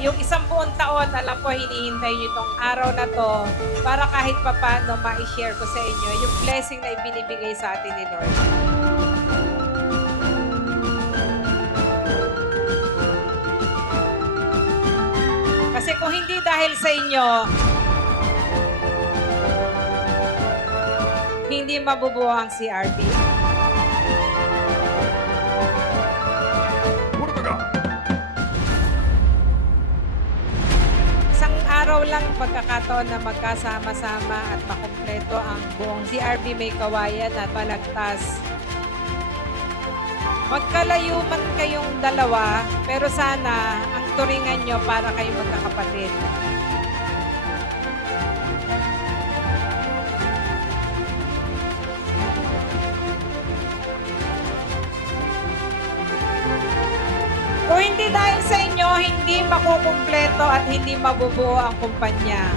Yung isang buong taon, alam ko hinihintay niyo itong araw na 'to para kahit papaano mai-share ko sa inyo yung blessing na ibinibigay sa atin ni Lord. Kasi kung hindi dahil sa inyo, hindi mabubuo ang CRB. Isang araw lang pagkakataon na magkasama-sama at makumpleto ang buong CRB May Kawayan at Balagtas. Magkalayo man kayong dalawa, pero sana ang turingan nyo para kayong magkakapatid. Kung hindi dahil sa inyo, hindi makukumpleto at hindi mabubuo ang kumpanya.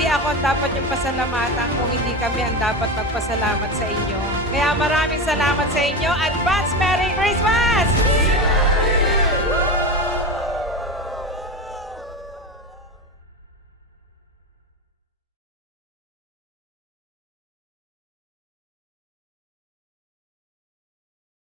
Hindi ako ang dapat yung pasalamatan kung hindi kami ang dapat magpasalamat sa inyo. Kaya maraming salamat sa inyo. Advance Merry Christmas!